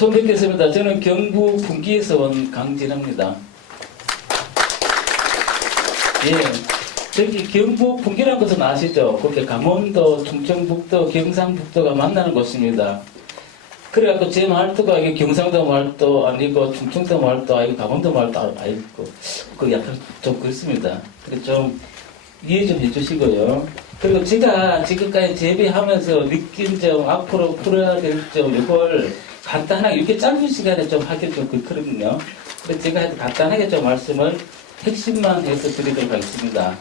처음 뵙겠습니다. 저는 경북 분기에서 온 강진합니다. 예, 저기 경북 분기라는 것은 아시죠? 그게 강원도, 충청북도, 경상북도가 만나는 곳입니다. 그래갖고 제 말투가 이게 경상도 말도 아니고 충청도 말도 아니고 강원도 말도 아니고 그 약간 좀 그렇습니다. 그래서 좀 이해 좀 해주시고요. 그리고 제가 지금까지 재배하면서 느낀 점, 앞으로 풀어야 될 점, 이걸 간단하게, 이렇게 짧은 시간에 좀 하기 좀 그렇거든요. 그래서 제가 간단하게 좀 말씀을 핵심만 해서 드리도록 하겠습니다.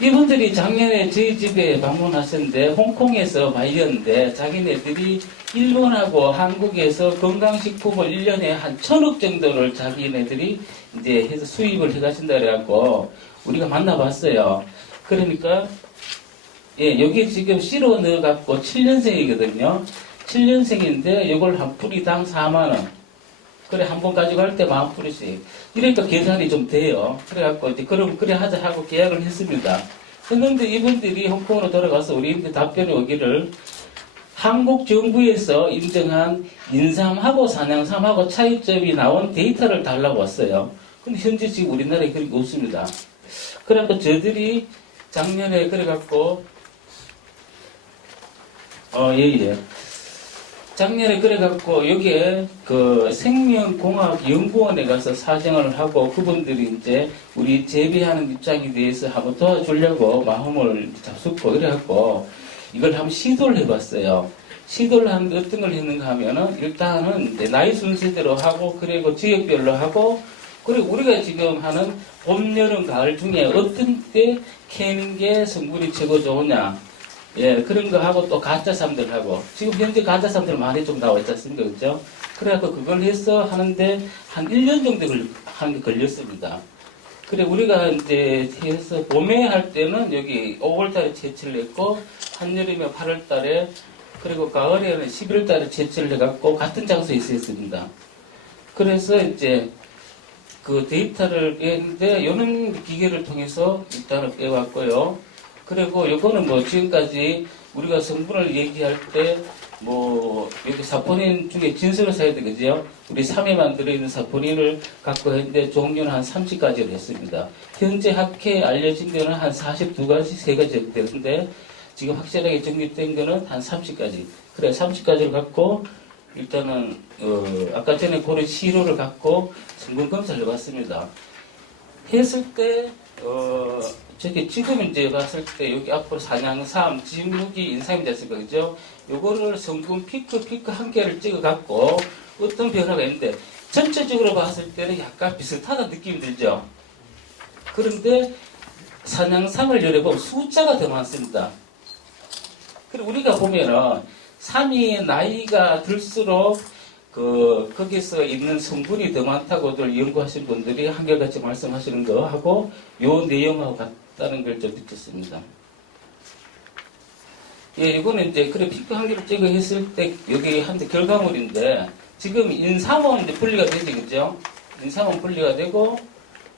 이분들이 작년에 저희 집에 방문하셨는데, 홍콩에서 말렸는데, 자기네들이 일본하고 한국에서 건강식품을 1년에 한 1,000억 정도를 자기네들이 이제 해서 수입을 해가신다 그래갖고, 우리가 만나봤어요. 그러니까, 예, 여기 지금 씨로 넣어갖고 7년생이거든요. 7년생인데 이걸 한 뿌리당 4만원. 그래, 한 번 가져갈 때 10,000뿌리씩. 이러니까 계산이 좀 돼요. 그래갖고 이제 그럼 그래 하자 하고 계약을 했습니다. 했는데 이분들이 홍콩으로 돌아가서 우리한테 답변이 오기를 한국 정부에서 인정한 인삼하고 산양삼하고 차이점이 나온 데이터를 달라고 왔어요. 근데 현재 지금 우리나라에 그런 게 없습니다. 그래갖고 저들이 작년에 그래갖고 예. 작년에 그래갖고 여기에 그 생명공학연구원에 가서 사정을 하고 그분들이 이제 우리 재배하는 입장에 대해서 한번 도와주려고 마음을 잡숫고 그래갖고 이걸 한번 시도를 해봤어요. 시도를 하는데 어떤 걸 했는가 하면은 일단은 이제 나이 순서대로 하고 그리고 지역별로 하고 그리고 우리가 지금 하는 봄, 여름, 가을 중에 어떤 때 캐는 게 성분이 최고 좋으냐. 예, 그런 거 하고 또 가짜삼들 하고. 지금 현재 가짜삼들 많이 좀 나와 있지 않습니까? 그죠? 그래갖고 그걸 해서 하는데 한 1년 정도 하는 게 걸렸습니다. 그래, 우리가 이제 해서 봄에 할 때는 여기 5월달에 채취를 했고, 한여름에 8월달에, 그리고 가을에는 11월달에 채취를 해갖고 같은 장소에 있었습니다. 그래서 이제 그 데이터를 깼는데, 요런 기계를 통해서 일단은 빼왔고요. 그리고 요거는 뭐 지금까지 우리가 성분을 얘기할 때 뭐 여기 사포닌 중에 진수를 써야 되겠죠. 우리 3회만 들어있는 사포닌을 갖고 했는데 종류는 한 30가지를 했습니다. 현재 학회에 알려진 거는 한 42가지, 3가지 정도 되는데 지금 확실하게 정립된 거는 한 30가지. 그래 30가지를 갖고 일단은 아까 전에 고른 시료를 갖고 성분 검사를 해봤습니다. 했을 때 저기 지금 이제 봤을 때 여기 앞으로 산양삼, 진무기, 인삼이 됐을까 그죠? 요거를 성분 피크 한 개를 찍어 갖고 어떤 변화가 있는데 전체적으로 봤을 때는 약간 비슷하다 느낌이 들죠? 그런데 산양삼을 열어보면 숫자가 더 많습니다. 그리고 우리가 보면은 삼이 나이가 들수록 거기서 있는 성분이 더 많다고들 연구하신 분들이 한결같이 말씀하시는 거 하고 요 내용하고 같다는 걸 좀 느꼈습니다. 예, 이거는 이제 그래 피크 한 개를 찍어 했을 때 여기 한데 결과물인데 지금 인삼은 이제 분리가 되지 그죠? 인삼은 분리가 되고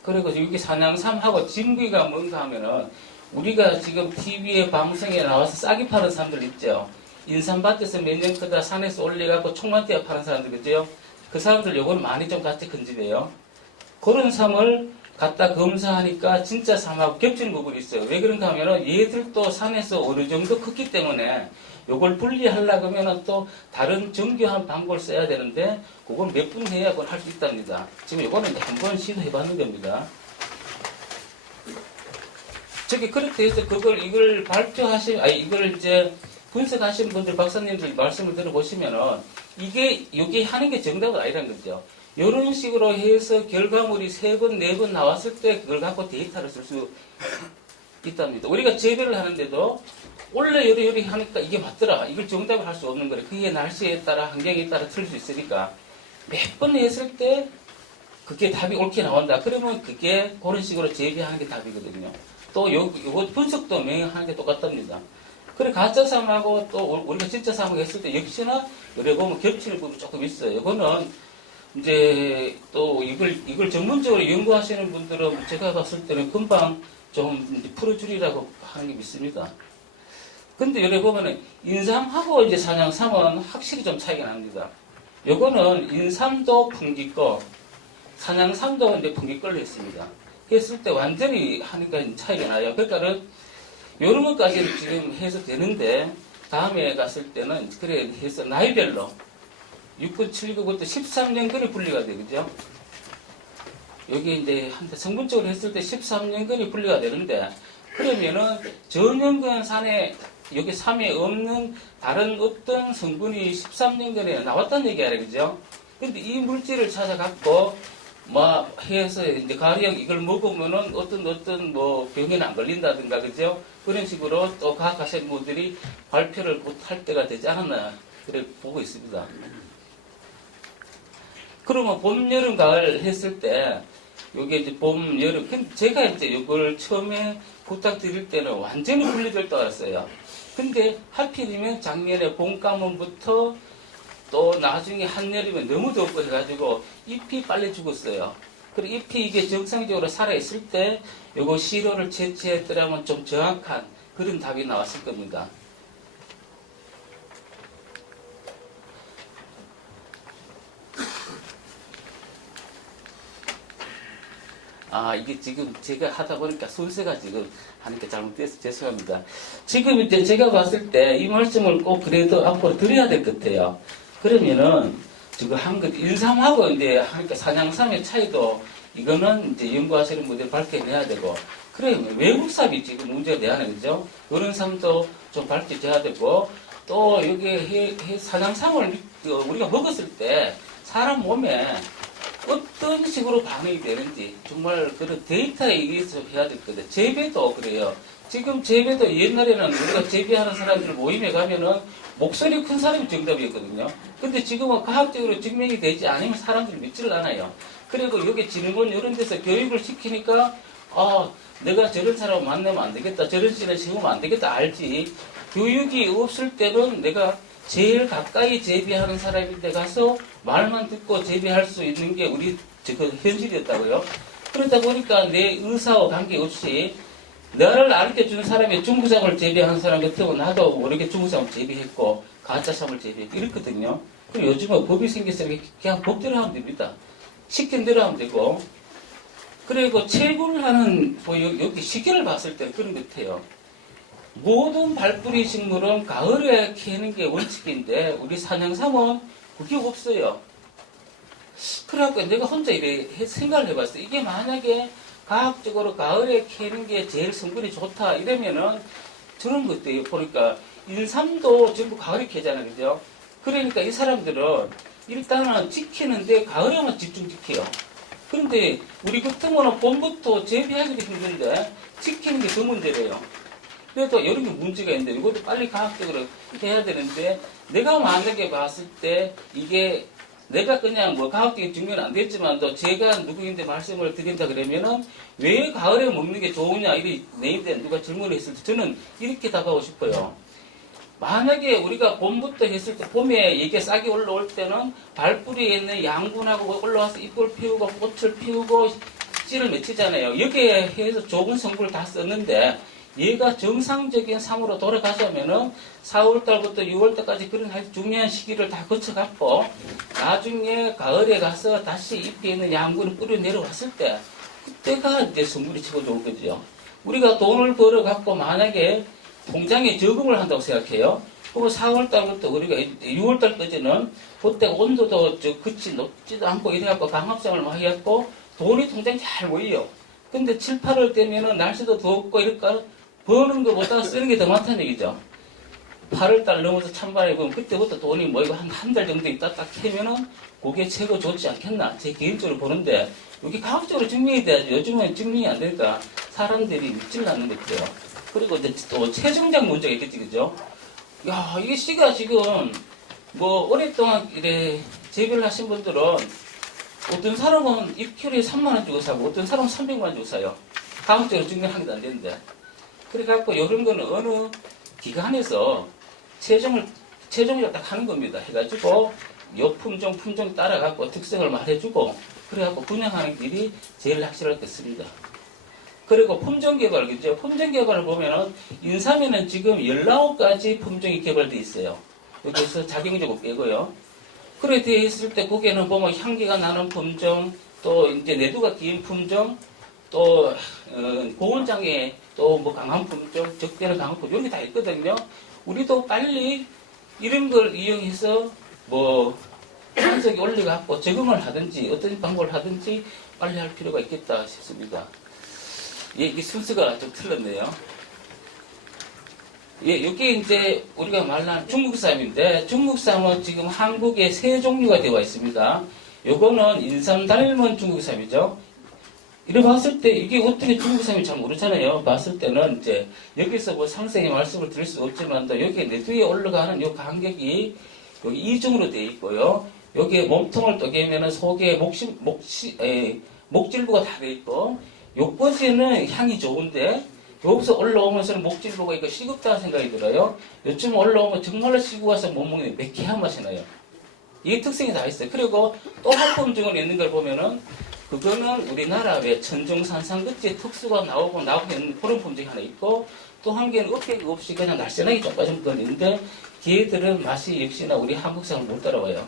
그리고 여기 산양삼하고 진귀가 뭔가 하면은 우리가 지금 TV에 방송에 나와서 싸게 파는 사람들 있죠? 인삼밭에서 몇 년 크다 산에서 올려갖고 총만대에 파는 사람들, 그죠? 그 사람들 요거는 많이 좀 같이 건집해요. 그런 삼을 갖다 검사하니까 진짜 삼하고 겹치는 부분이 있어요. 왜 그런가 하면은 얘들도 산에서 어느 정도 컸기 때문에 요걸 분리하려고 하면은 또 다른 정교한 방법을 써야 되는데 그걸 몇 분 해야 그걸 할 수 있답니다. 지금 요거는 이제 한번 시도해 봤는 겁니다. 저기 그렇게 해서 이걸 이걸 이제 분석하신 분들, 박사님들 말씀을 들어보시면은, 여기 하는 게 정답은 아니라는 거죠. 이런 식으로 해서 결과물이 3번, 4번 나왔을 때 그걸 갖고 데이터를 쓸 수 있답니다. 우리가 재배를 하는데도, 원래 요리 하니까 이게 맞더라. 이걸 정답을 할 수 없는 거래. 그게 날씨에 따라, 환경에 따라 틀릴 수 있으니까, 몇 번 했을 때, 그게 답이 옳게 나온다. 그러면 그게 그런 식으로 재배하는 게 답이거든요. 또 요거 분석도 명하는 게 똑같답니다. 그래, 가짜삼하고 또 우리가 진짜 삼하고 했을 때 역시나 여기 보면 겹치는 부분이 조금 있어요. 이거는 이제 또 이걸 전문적으로 연구하시는 분들은 제가 봤을 때는 금방 좀 풀어주리라고 하는 게 믿습니다. 근데 여기 보면은 인삼하고 이제 산양삼은 확실히 좀 차이가 납니다. 요거는 인삼도 풍기고 산양삼도 이제 풍기걸로 했습니다. 했을 때 완전히 하니까 차이가 나요. 그러니까는 요런 것까지는 지금 해서 되는데 다음에 갔을 때는 그래 해서 나이별로 6급, 7급부터 13년 거리 분리가 되겠죠. 여기 이제 한테 성분적으로 했을 때 13년 거리 분리가 되는데 그러면은 전형근 산에 여기 삶에 없는 다른 어떤 성분이 13년간에 나왔다는 얘기 아니겠죠? 근데 이 물질을 찾아갖고, 해서 이제 가령 이걸 먹으면은 어떤 뭐 병에는 안 걸린다든가, 그죠? 그런 식으로 또 과학하시는 분들이 발표를 못 할 때가 되지 않았나, 그래 보고 있습니다. 그러면 봄, 여름, 가을 했을 때, 요게 이제 봄, 여름, 근데 제가 이제 이걸 처음에 부탁드릴 때는 완전히 분리될 줄 알았어요. 근데 하필이면 작년에 봄 가뭄부터 또 나중에 한여름에 너무 덥고 해가지고 잎이 빨리 죽었어요. 그리고 잎이 이게 정상적으로 살아있을 때 요거 시료를 채취했더라면 좀 정확한 그런 답이 나왔을 겁니다. 이게 지금 제가 하다 보니까 순서가 지금 하니까 잘못돼서 죄송합니다. 지금 이제 제가 봤을 때 이 말씀을 꼭 그래도 앞으로 드려야 될 것 같아요. 그러면은 지금 한 것, 인삼하고 이제 하니까 산양삼의 차이도 이거는 이제 연구하시는 분들 밝혀내야 되고, 그래, 외국삽이 지금 문제가 돼야 하는 거죠. 그런 삶도 좀 밝혀져야 되고, 또 여기 산양삼을 우리가 먹었을 때 사람 몸에 어떤 식으로 반응이 되는지 정말 그런 데이터에 의해서 해야 될 거예요. 재배도 그래요. 지금 재배도 옛날에는 우리가 재배하는 사람들 모임에 가면은 목소리 큰 사람이 정답이었거든요. 근데 지금은 과학적으로 증명이 되지 않으면 사람들이 믿지를 않아요. 그리고 여기 진흥원 이런 데서 교육을 시키니까 내가 저런 사람 만나면 안 되겠다. 저런 씨를 세우면 안 되겠다. 알지. 교육이 없을 때는 내가 제일 가까이 재배하는 사람인데 가서 말만 듣고 재배할 수 있는 게 우리 현실이었다고요. 그러다 보니까 내 의사와 관계없이 나를 가르쳐주는 사람이 중부상을 재배하는 사람 같으면 나도 모르게 중부상을 재배했고 가짜상을 재배했고 이렇거든요. 그리고 요즘은 법이 생겼으니까 그냥 법대로 하면 됩니다. 시킨 대로 하면 되고. 그리고 채굴을 하는 여기 시기를 봤을 때 그런 것 같아요. 모든 발뿌리 식물은 가을에 캐는 게 원칙인데 우리 산양삼은 그게 없어요. 그래갖고 내가 혼자 이렇게 생각을 해봤어요. 이게 만약에 과학적으로 가을에 캐는 게 제일 성분이 좋다 이러면은 저런 것들이 보니까 인삼도 전부 가을에 캐잖아요. 그죠? 그러니까 이 사람들은 일단은 지키는데 가을에만 집중 지켜요. 그런데 우리 같으면 봄부터 재배하기도 힘든데 지키는 게 더 문제래요. 그래도 이런 게 문제가 있는데 이것도 빨리 과학적으로 해야 되는데 내가 만약에 봤을 때 이게 내가 그냥 뭐 과학적인 증명은 안 됐지만도 제가 누구인데 말씀을 드린다 그러면은 왜 가을에 먹는 게 좋으냐 이리 내인데 누가 질문을 했을 때 저는 이렇게 답하고 싶어요. 만약에 우리가 봄부터 했을 때 봄에 이게 싹이 올라올 때는 발뿌리에 있는 양분하고 올라와서 잎을 피우고 꽃을 피우고 씨를 맺히잖아요. 여기에 해서 좋은 성분을 다 썼는데 얘가 정상적인 상으로 돌아가자면은 4월달부터 6월달까지 그런 아주 중요한 시기를 다 거쳐갖고 나중에 가을에 가서 다시 잎에 있는 양분을 뿌려 내려왔을 때 그때가 이제 성분이 최고 좋은 거죠. 우리가 돈을 벌어갖고 만약에 공장에 저금을 한다고 생각해요. 그리고 4월달부터 우리가 6월달까지는 그때 온도도 그치 높지도 않고 이래갖고 방합성을 많이 했고 돈이 통장에 잘 모여요. 근데 7, 8월 되면은 날씨도 덥고 이럴까 버는 것보다 쓰는 게 더 많다는 얘기죠. 8월달 넘어서 찬바람이 불면 그때부터 돈이 모이고 한 달 정도 있다 딱 캐면은 그게 최고 좋지 않겠나. 제 개인적으로 보는데 여기 과학적으로 증명이 돼야지. 요즘은 증명이 안 되니까 사람들이 믿질 않는 것 같아요. 그리고 이제 또 체중장 문제가 있겠지, 그죠? 야, 이게 씨가 지금 뭐 오랫동안 이래 재배를 하신 분들은 어떤 사람은 1kg에 3만원 주고 사고 어떤 사람은 300만원 주고 사요. 과학적으로 증명하기도 안 되는데. 그래갖고 이런 거는 어느 기관에서 체중을 딱 하는 겁니다. 해가지고 요 품종 따라갖고 특성을 말해주고 그래갖고 분양하는 길이 제일 확실할 것 같습니다. 그리고 품종 개발, 그죠? 품종 개발을 보면은 인삼에는 지금 19가지 품종이 개발되어 있어요. 여기서 자경적으로 빼고요. 그래 되어 있을 때 거기에는 보면 향기가 나는 품종, 또 이제 내두가 긴 품종, 또 고온장애 또 뭐 강한 품종, 적대는 강한 품종 이렇게 다 있거든요. 우리도 빨리 이런 걸 이용해서 뭐 산속에 올려갖고 적응을 하든지 어떤 방법을 하든지 빨리 할 필요가 있겠다 싶습니다. 예, 이게 순서가 좀 틀렸네요. 예, 여기 이제 우리가 말하는 중국쌈인데 중국쌈은 지금 한국에 세 종류가 되어 있습니다. 요거는 인삼 닮은 중국쌈이죠. 이래 봤을 때 이게 어떻게 중국쌈인지 잘 모르잖아요. 봤을 때는 이제 여기서 뭐 상세히 말씀을 드릴 수 없지만 또 여기에 내두에 올라가는 요 간격이 여기 이중으로 되어 있고요. 여기에 몸통을 또 개면은 속에 목질부가 다 되어 있고 요까지는 향이 좋은데 여기서 올라오면서는 목질부가 이거 시급다는 생각이 들어요. 요쯤 올라오면 정말로 시고 와서 못 먹는 매캐한 맛이 나요. 이게 특성이 다 있어요. 그리고 또 한 품종은 있는 걸 보면은 그거는 우리나라 왜 천중산상급지의 특수가 나오고 있는 그런 품종이 하나 있고 또 한 개는 어깨가 없이 그냥 날씬하게 좀 빠진 건 있는데 걔들은 맛이 역시나 우리 한국상을 못 따라와요.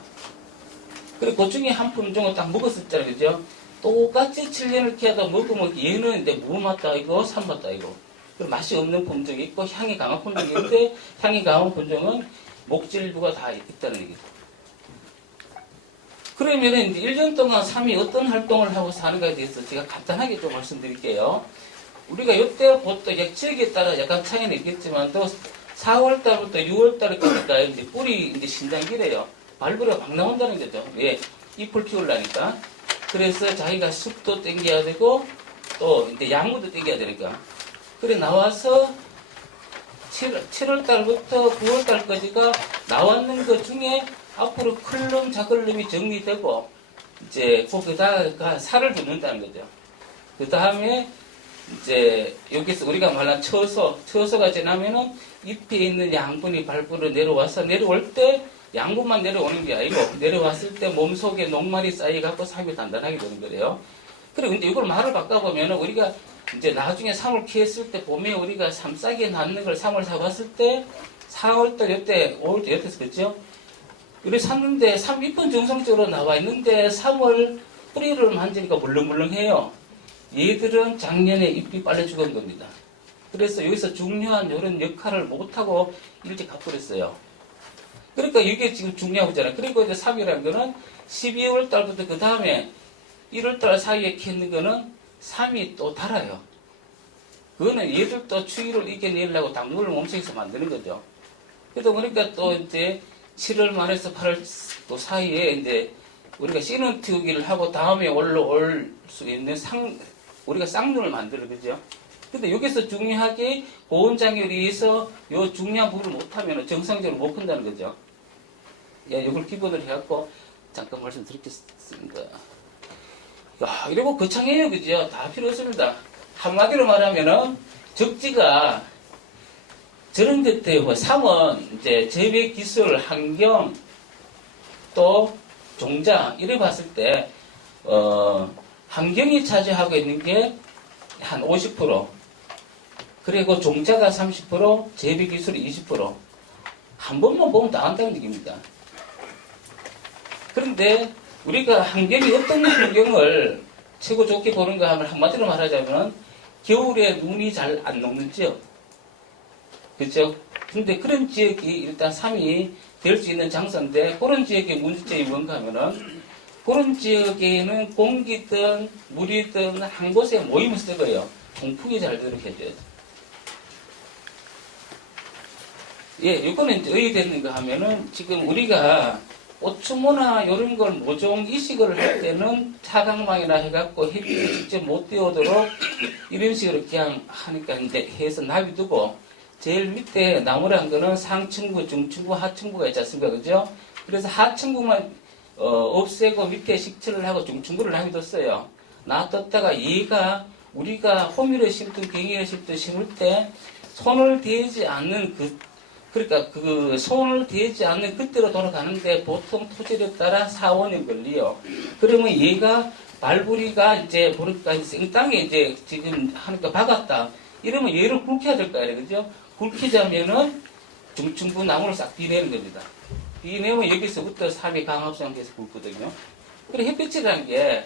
그리고 그 중에 한 품종은 딱 먹었었잖아요. 그죠? 똑같이 7년을 키워도 먹으면 얘는 이제 무맛다 이거 산맛다 이거 맛이 없는 품종이 있고 향이 강한 품종이 있는데 향이 강한 품종은 목질부가 다 있다는 얘기죠. 그러면 이제 1년 동안 삶이 어떤 활동을 하고 사는가에 대해서 제가 간단하게 좀 말씀드릴게요. 우리가 이때 보통 지역에 따라 약간 차이는 있겠지만 또 4월 달부터 6월 달까지 이제 꿀이 이제 신장기래요. 발부리가 막 나온다는 거죠. 예, 잎을 키우려니까. 그래서 자기가 숲도 땡겨야 되고 또 이제 양분도 땡겨야 되니까. 그래 나와서 7월 달부터 9월 달까지가 나왔는 것 중에 앞으로 큰 놈, 작은 놈이 정리되고, 이제, 거기다가 살을 붓는다는 거죠. 그 다음에, 이제, 여기서 우리가 말한 처소가 지나면은 잎에 있는 양분이 발부로 내려와서 내려올 때 양분만 내려오는 게 아니고, 내려왔을 때 몸속에 녹말이 쌓여갖고 삽이 단단하게 되는 거예요. 그리고 이제 이걸 말을 바꿔보면은 우리가 이제 나중에 삼을 키웠을 때 봄에 우리가 삼싹에 낳는 걸 삼을 사봤을 때 4월달 이때 5월달 이때서 그랬죠? 이래 샀는데 3잎은 정상적으로 나와 있는데 3월 뿌리를 만지니까 물렁물렁해요. 얘들은 작년에 잎이 빨려 죽은 겁니다. 그래서 여기서 중요한 이런 역할을 못하고 일찍 가버렸어요. 그러니까 이게 지금 중요하잖아요. 그리고 이제 3이라는 거는 12월 달부터 그 다음에 1월 달 사이에 키는 거는 3이 또 달아요. 그거는 얘들도 추위를 이겨내려고 당분을 몸속에서 만드는 거죠. 그래도 그러니까 또 이제 7월 말에서 8월 또 사이에 이제 우리가 씨눈 틔우기를 하고 다음에 올라올 수 있는 우리가 쌍눈을 만들어, 그죠? 근데 여기서 중요하게 고온장애에 의해서 요 중요한 부분을 못하면 정상적으로 못 큰다는 거죠. 예, 이걸 기본으로 해갖고 잠깐 말씀드리겠습니다. 야, 이러고 거창해요, 그죠? 다 필요 없습니다. 한마디로 말하면은 적지가 저런 것들, 3은 이제 재배 기술, 환경, 또 종자, 이래 봤을 때, 환경이 차지하고 있는 게 한 50%, 그리고 종자가 30%, 재배 기술이 20%. 한 번만 보면 다 안다는 얘기입니다. 그런데 우리가 환경이 어떤 환경을 최고 좋게 보는가 하면 한마디로 말하자면, 겨울에 눈이 잘 안 녹는 지역. 그렇죠? 근데 그런 지역이 일단 3이 될 수 있는 장소인데 그런 지역의 문제점이 뭔가 하면은 그런 지역에는 공기든 물이든 한 곳에 모이면서 되고요. 통풍이 잘 되도록 해줘야죠. 예, 이거는 이제 어디 됐는가 하면은 지금 우리가 오추모나 이런 걸 모종 이식을 할 때는 차광망이나 해갖고 햇빛이 직접 못 띄우도록 이런 식으로 그냥 하니까 이제 해서 놔두고 제일 밑에 나무란 거는 상층부, 중층부, 하층부가 있지 않습니까? 그죠? 그래서 하층부만 없애고 밑에 식철을 하고 중층부를 놔뒀어요. 놔뒀다가 얘가 우리가 호미를 심든 갱이를 심든 심을 때 손을 대지 않는 그러니까 그 손을 대지 않는 그때로 돌아가는데 보통 토질에 따라 4~5년 걸려요. 그러면 얘가 발부리가 이제 보니까 생땅에 이제 지금 하니까 박았다. 이러면 얘를 굵혀야 될 거 아니에요. 그죠? 굵히자면은 중층부 나무를 싹 비내는 겁니다. 이 내용은 여기서부터 3이 강합성돼서 붙거든요. 그리고 햇빛이라는 게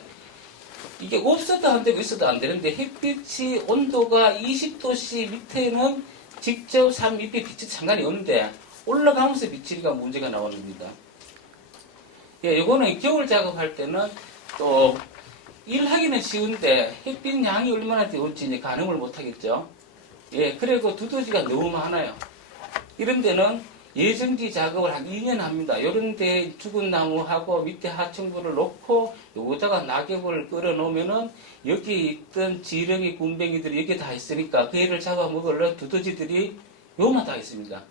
이게 없어도 안 되고 있어도 안 되는데 햇빛이 온도가 20도씨 밑에는 직접 잎에 비칠 상관이 없는데 올라가면서 비치기가 문제가 나오는 겁니다. 예, 이거는 겨울 작업할 때는 또 일하기는 쉬운데 햇빛 양이 얼마나 되올지 이제 가늠을 못 하겠죠. 예, 그리고 두더지가 너무 많아요. 이런 데는 예정지 작업을 한 2년 합니다. 이런 데 죽은 나무하고 밑에 하층부를 놓고 여기다가 낙엽을 끌어 놓으면은 여기 있던 지렁이 군뱅이들이 여기 다 있으니까 그 애를 잡아먹으려 두더지들이 요만 다 있습니다.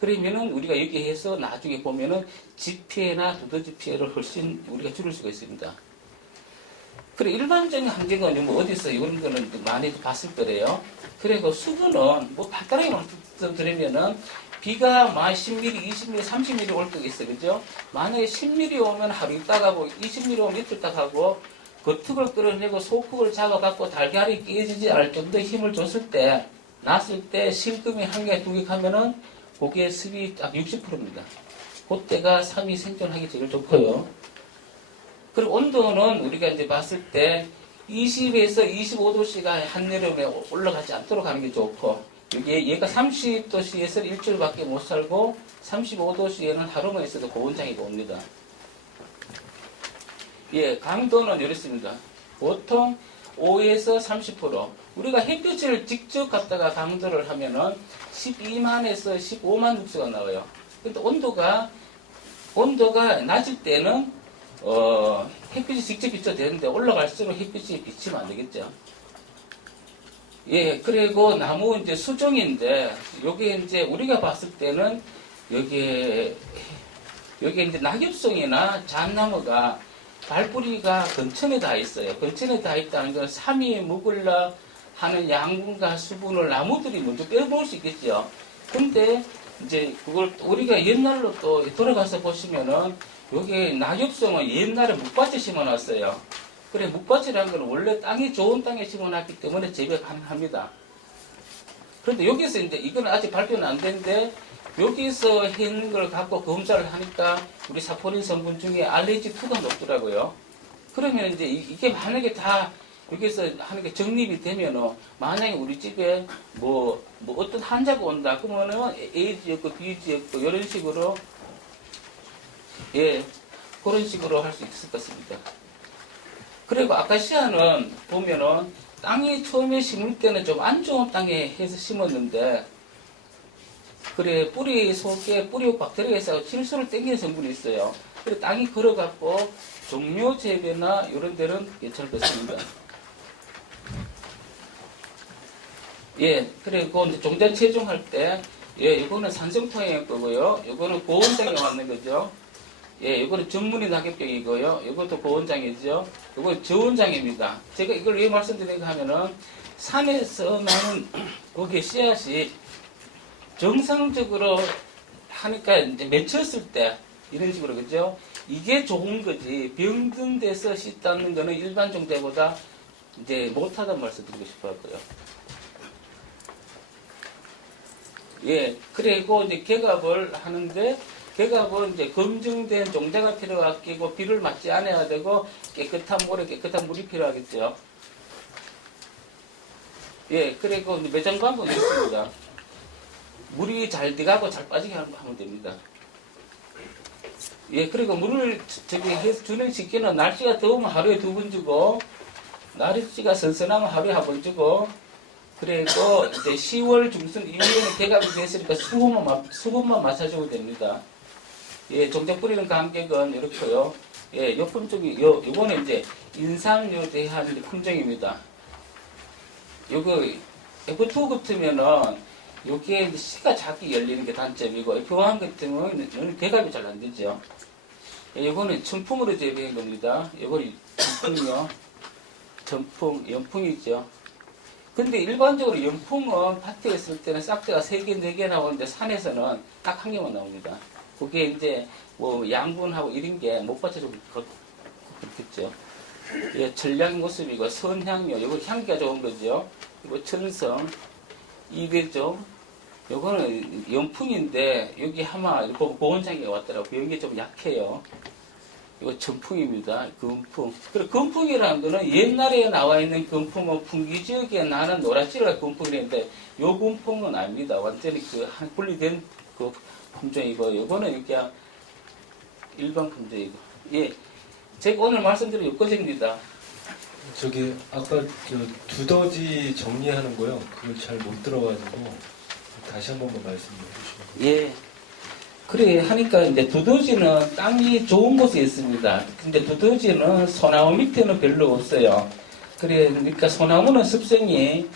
그러면은 우리가 여기 해서 나중에 보면은 집 피해나 두더지 피해를 훨씬 우리가 줄일 수가 있습니다. 그래, 일반적인 환경은 뭐 어디서 이런 거는 많이 봤을 거래요. 그리고 수분은 뭐 간단하게 말씀드리면은 비가 만 10mm, 20mm, 30mm 올 때가 있어요. 그죠? 만약에 10mm 오면 하루 있다 가고 20mm 오면 이틀 있다 가고 겉흙을 끌어내고 소흙을 잡아갖고 달걀이 깨지지 않을 정도 힘을 줬을 때 났을 때 실금이 한 개, 두 개 하면은 고기의 습이 딱 60%입니다. 그때가 삶이 생존하기 제일 좋고요. 그리고 온도는 우리가 이제 봤을 때 20에서 25도씨가 한여름에 올라가지 않도록 하는 게 좋고 얘가 30도씨에서 일주일밖에 못 살고 35도씨에는 하루만 있어도 고온장애가 옵니다. 예, 강도는 이렇습니다. 보통 5에서 30%. 우리가 햇빛을 직접 갖다가 강도를 하면은 12만에서 15만 룩스가 나와요. 근데 온도가 낮을 때는 햇빛이 직접 비춰도 되는데 올라갈수록 햇빛이 비치면 안 되겠죠. 예, 그리고 나무 이제 수종인데 요게 이제 우리가 봤을 때는 여기에 이제 낙엽송이나 잣나무가 발뿌리가 근천에 다 있어요. 근천에 다 있다는 건 삼이 묵을라 하는 양분과 수분을 나무들이 먼저 빼먹을 수 있겠죠. 근데 이제 그걸 우리가 옛날로 또 돌아가서 보시면은 여기 낙엽송은 옛날에 묵밭에 심어놨어요. 그래, 묵밭이라는 건 원래 땅이 좋은 땅에 심어놨기 때문에 재배가 가능합니다. 그런데 여기서 이제 이건 아직 발표는 안 됐는데 여기서 있는 걸 갖고 검사를 하니까 우리 사포닌 성분 중에 RH2가 높더라고요. 그러면 이제 이게 만약에 다 여기서 하는 게 정립이 되면은 만약에 우리 집에 뭐 어떤 환자가 온다 그러면은 A지역고 B지역고 이런 식으로 예 그런 식으로 할 수 있을 것 같습니다. 그리고 아카시아는 보면은 땅이 처음에 심을 때는 좀 안 좋은 땅에 해서 심었는데 그래 뿌리 속에 뿌리 박테리아에서 질소를 땡기는 성분이 있어요. 그래 땅이 걸어갖고 종묘 재배나 이런 데는 괜찮을 것 같습니다. 예, 그리고 이제 종자 체중할 때 예, 이거는 산성통의 거고요. 이거는 고온장에 맞는 거죠. 예, 이거는 전문의 낙엽경이고요. 이것도 고온장이죠. 이거 저온장입니다. 제가 이걸 왜 말씀드리는가 하면은 산에서 나는 거기에 씨앗이 정상적으로 하니까 이제 맺혔을 때 이런 식으로 그죠? 이게 좋은 거지. 병든 데서 씨 닦는 거는 일반 종자보다 이제 못하다는 말씀 드리고 싶었고요. 예, 그리고 이제 개갑을 하는데 개갑은 이제 검증된 종자가 필요하고 비를 맞지 않아야 되고 깨끗한 물에 깨끗한 물이 필요하겠죠. 예, 그리고 매장 방법이 있습니다. 물이 잘 들어가고 잘 빠지게 하면 됩니다. 예, 그리고 물을 해서 주는 시기는 날씨가 더우면 하루에 2번 주고 날씨가 선선하면 하루에 1번 주고 그리고 이제 10월 중순 이후에는 개갑이 됐으니까 수분만 맞춰주면 됩니다. 예, 종자 뿌리는 간격은 이렇고요. 예, 요 품종이 요거는 이제 인삼류 대한 품종입니다. 요거 F2 같으면은 요게 이제 씨가 작게 열리는 게 단점이고 F1 같으면 개갑이 잘 안 되죠. 예, 요거는 천풍으로 재배한 겁니다. 요거는 연풍이요. 전풍, 연풍이죠. 근데 일반적으로 연풍은 밭에 있을 때는 싹대가 3개, 4개 나오는데 산에서는 딱 1개만 나옵니다. 그게 이제 뭐 양분하고 이런 게 못 받쳐주고 그렇겠죠. 예, 전량 모습이고 선향료, 이거 향기가 좋은 거죠. 그리고 천성, 이대종, 요거는 연풍인데 여기 하마 이렇게 보온장애가 왔더라고요. 여기 좀 약해요. 이거 전풍입니다. 금풍. 그리고 금풍이라는 거는 옛날에 나와 있는 금풍은 풍기 지역에 나는 노랗지가 금풍이랬는데 요 금풍은 아닙니다. 완전히 그 한 분리된 그 품종이고 요거는 그냥 일반 품종이고. 예. 제가 오늘 말씀드린 요거입니다. 저기 아까 저 두더지 정리하는 거요. 그걸 잘 못 들어가지고 다시 한 번만 말씀 좀 해주시면. 예. 그래 하니까 이제 두더지는 땅이 좋은 곳에 있습니다. 근데 두더지는 소나무 밑에는 별로 없어요. 그래 그러니까 소나무는 습성이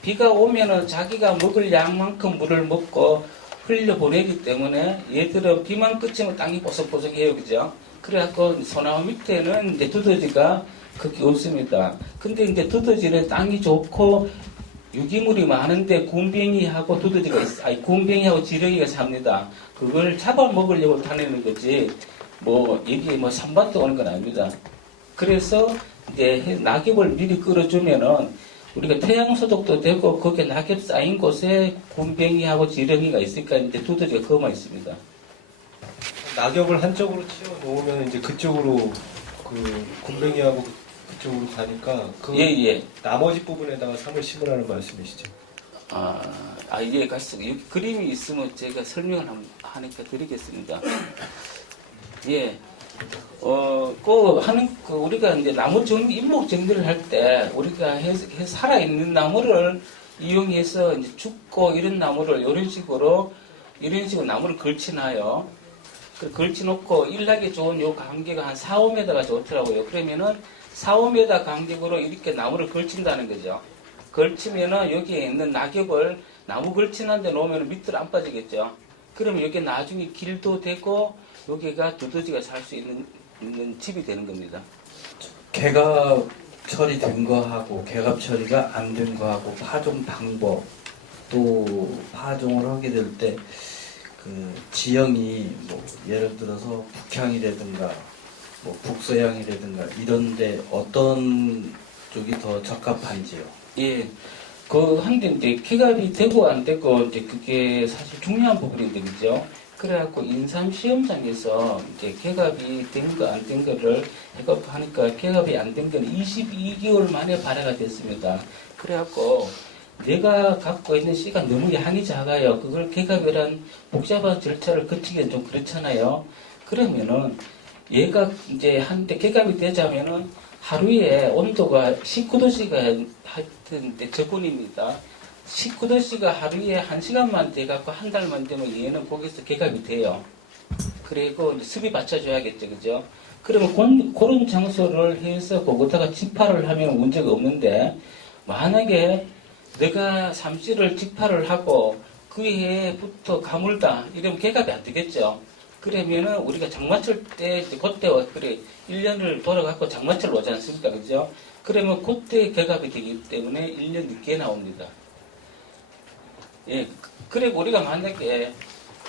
비가 오면은 자기가 먹을 양만큼 물을 먹고 흘려보내기 때문에 얘들은 비만 그치면 땅이 보석보석해요, 그죠? 그래갖고 소나무 밑에는 이제 두더지가 그게 없습니다. 근데 이제 두더지는 땅이 좋고 유기물이 많은데 굼벵이하고 두더지가 있어. 아니 굼벵이하고 지렁이가 삽니다. 그걸 잡아먹으려고 다니는 거지. 뭐 여기 뭐 산밭도 오는 건 아닙니다. 그래서 이제 낙엽을 미리 끌어주면은 우리가 태양 소독도 되고 거기에 낙엽 쌓인 곳에 굼벵이하고 지렁이가 있으니까 이제 두더지가 그만 있습니다. 낙엽을 한쪽으로 치워 놓으면 이제 그쪽으로 그 굼벵이하고 그쪽으로 가니까 그 예. 나머지 부분에다가 상을 심으라는 말씀이시죠? 예, 가시죠. 여기 그림이 있으면 제가 설명을 하니까 드리겠습니다. 예. 우리가 이제 나무 정리, 인목 정리를 할 때, 우리가 살아있는 나무를 이용해서 이제 죽고 이런 나무를 이런 식으로 나무를 걸치나요. 걸치놓고 일하기 좋은 요 간격가 한 4, 5m가 좋더라고요. 그러면은 4, 5m 간격으로 이렇게 나무를 걸친다는 거죠. 걸치면은 여기에 있는 낙엽을 나무 걸치는 데 놓으면 밑으로 안 빠지겠죠. 그러면 여기 나중에 길도 되고 여기가 두더지가 살 수 있는 집이 되는 겁니다. 개갑 처리된 거하고 개갑 처리가 안 된 거하고 파종 방법 또 파종을 하게 될 때 그 지형이 뭐 예를 들어서 북향이라든가 뭐 북서향이라든가 이런데 어떤 쪽이 더 적합한지요? 예. 한데 이제 기갑이 되고 안 되고 이제 그게 사실 중요한 부분인데 그죠? 그래갖고 인삼 시험장에서 이제 개갑이 된 거 안 된 거를 해갖고 하니까 개갑이 안 된 거는 22개월 만에 발효가 됐습니다. 그래갖고 내가 갖고 있는 씨가 너무 양이 작아요. 그걸 개갑이란 복잡한 절차를 거치기엔 좀 그렇잖아요. 그러면은 얘가 이제 한때 개갑이 되자면은 하루에 온도가 19도씨가 하여튼 저군입니다. 19도씨가 하루에 1시간만 돼갖고 한 달만 되면 얘는 거기서 개갑이 돼요. 그리고 습이 받쳐줘야겠죠, 그죠? 그러면 그런 장소를 해서 거기다가 직파를 하면 문제가 없는데, 만약에 내가 삼씨를 직파를 하고 그 해부터 가물다, 이러면 개갑이 안 되겠죠? 그러면은 우리가 장마철 때, 그때, 그래, 1년을 돌아가고 장마철 오지 않습니까? 그죠? 그러면 그때 개갑이 되기 때문에 1년 늦게 나옵니다. 예, 그리고 우리가 만약에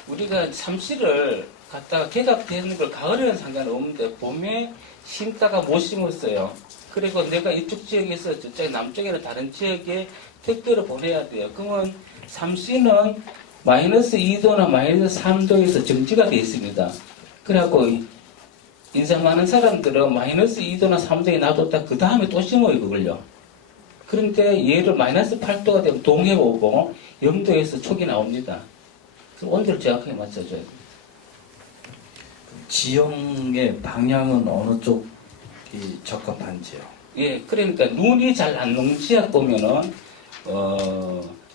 우리가 삼씨를 갖다가 개갑되는 걸 가을에는 상관없는데 봄에 심다가 못 심었어요. 그리고 내가 이쪽 지역에서 저쪽 남쪽에는 다른 지역에 택배를 보내야 돼요. 그러면 삼씨는 마이너스 2도나 마이너스 3도에서 정지가 되어 있습니다. 그래갖고 인상 많은 사람들은 마이너스 2도나 3도에 놔뒀다 그 다음에 또 심어요, 그걸요. 그런데 얘를 마이너스 8도가 되면 동해 오고 0도에서 촉이 나옵니다. 그럼 온도를 정확하게 맞춰줘야 돼요. 지형의 방향은 어느 쪽이 적합한지요? 예, 그러니까 눈이 잘 안 오는 지역 보면은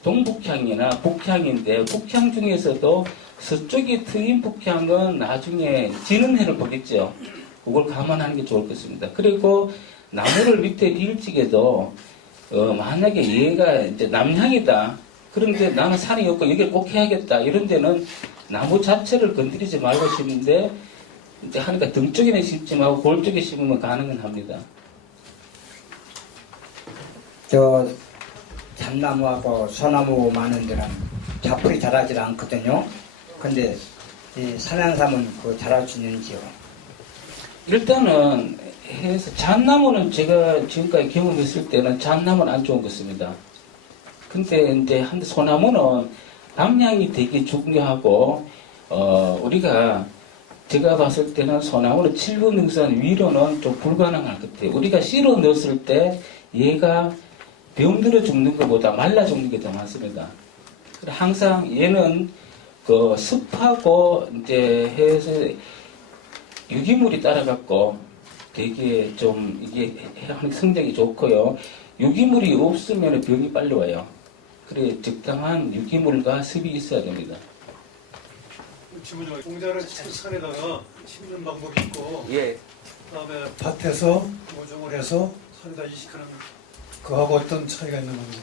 동북향이나 북향인데 북향 중에서도 서쪽이 트인 북향은 나중에 지는 해를 보겠죠. 그걸 감안하는 게 좋을 것 같습니다. 그리고 나무를 밑에 일찍에도 만약에 얘가 이제 남향이다. 그런데 나는 산이 없고 여기를 꼭 해야겠다. 이런 데는 나무 자체를 건드리지 말고 심는데 이제 하니까 등 쪽에는 심지 말고 골 쪽에 심으면 가능은 합니다. 참나무하고 소나무 많은 데는 자풀이 자라질 않거든요. 근데 이 산양삼은 그 자랄 수 있는지요? 일단은 해서 잣나무는 제가 지금까지 경험했을 때는 잣나무는 안 좋은 것 같습니다. 근데 이제 소나무는 방향이 되게 중요하고 우리가 제가 봤을 때는 소나무는 7분 능선 위로는 좀 불가능할 것 같아요. 우리가 씨로 넣었을 때 얘가 병들어 죽는 것보다 말라 죽는 게 더 많습니다. 그래서 항상 얘는 그 습하고 이제 해서 유기물이 따라갖고 되게 좀 이게 성장이 좋고요. 유기물이 없으면 병이 빨리 와요. 그래 적당한 유기물과 습이 있어야 됩니다. 질문이 공자를 산에다가 심는 방법이 있고 예. 그다음에 밭에서 모종을 해서 산에다 이식하는 그하고 어떤 차이가 있는 건지.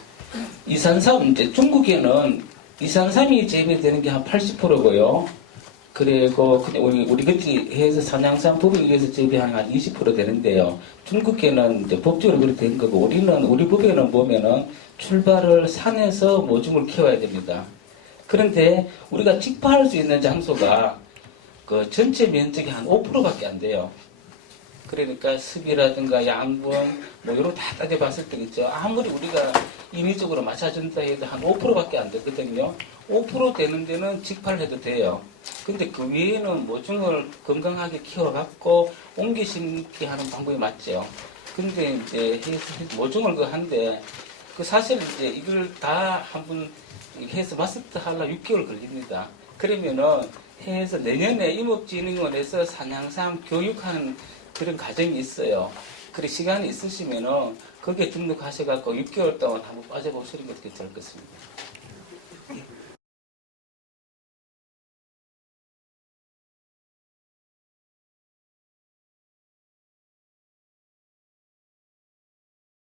이산삼 이제 중국에는 이산삼이 재배되는 게 한 80%고요. 그리고 우리 같이 해서 산양산 법에 의해서 재배하는 한 20% 되는데요. 중국에는 이제 법적으로 그렇게 된 거고 우리 법에는 보면은 출발을 산에서 모종을 키워야 됩니다. 그런데 우리가 직파할 수 있는 장소가 그 전체 면적이 한 5%밖에 안 돼요. 그러니까 습이라든가 양분 뭐 이런 거 다 따져봤을 때 있죠. 아무리 우리가 인위적으로 맞춰준다 해도 한 5%밖에 안 되거든요. 5% 되는 데는 직파를 해도 돼요. 근데 그 외에는 모종을 건강하게 키워갖고 옮기 심기 하는 방법이 맞죠. 근데 이제 모종을 한데 그 사실 이제 이걸 다 한번 해서 마스터 하려 6개월 걸립니다. 그러면은 해서 내년에 임업진흥원에서 산양삼 교육하는 그런 과정이 있어요. 그래 시간이 있으시면은 거기에 등록하셔갖고 6개월 동안 한번 빠져보시는 게 좋을 것 같습니다.